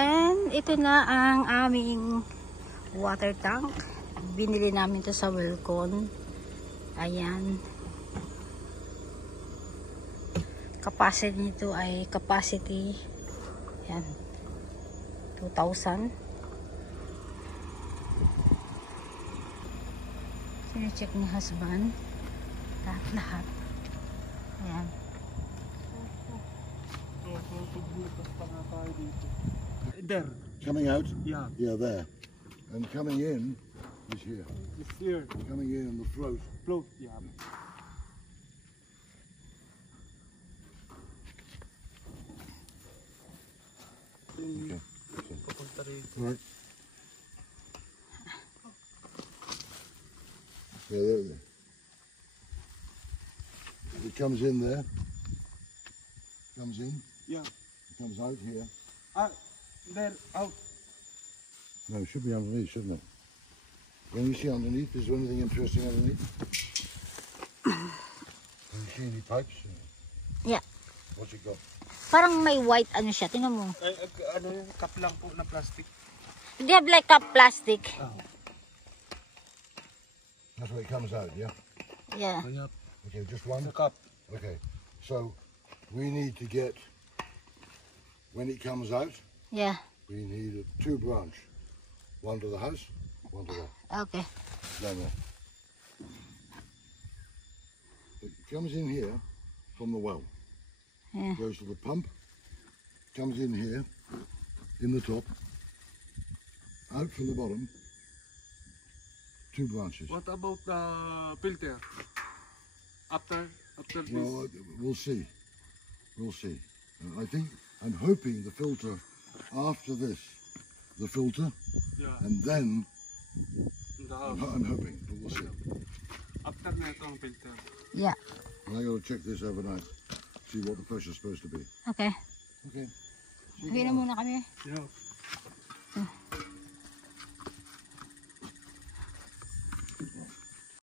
And ito na ang aming water tank. Binili namin to sa Welcon. Ayan. Capacity nito ay capacity. Ayan. 2,000. Sine-check ni husband. Lahat. Ayan. There. Coming out? Yeah. Yeah, there. And coming in is here. It's here. Coming in the throat. Float. Yeah. Okay. Papunta rito. All right. Yeah, there. It comes in there. Comes in. Yeah. It comes out here. There. Out. No, it should be underneath, shouldn't it? Can you see underneath? Is there anything interesting underneath? Can you see any pipes? Yeah. What's it got? Parang may white ano siya. Tingnan mo. Ano yung cup lang po na plastic. Do you have like a plastic? That's where it comes out, yeah? Yeah. Okay, just one? The cup. Okay, so we need to get, when it comes out, Yeah. we need a 2 branch. One to the house, one to that. Okay. Down there. It comes in here from the well. Yeah. Goes to the pump, comes in here, in the top, out from the bottom, 2 branches. What about the filter? After this? Well, we'll see. We'll see. I'm hoping the filter after this, the filter, Yeah. and then In the house. I'm hoping, but we'll see. After na ito ang filter. Yeah. And I got to check this overnight, see what the pressure's supposed to be. Okay. Okay. Uwi na muna kami. Yeah.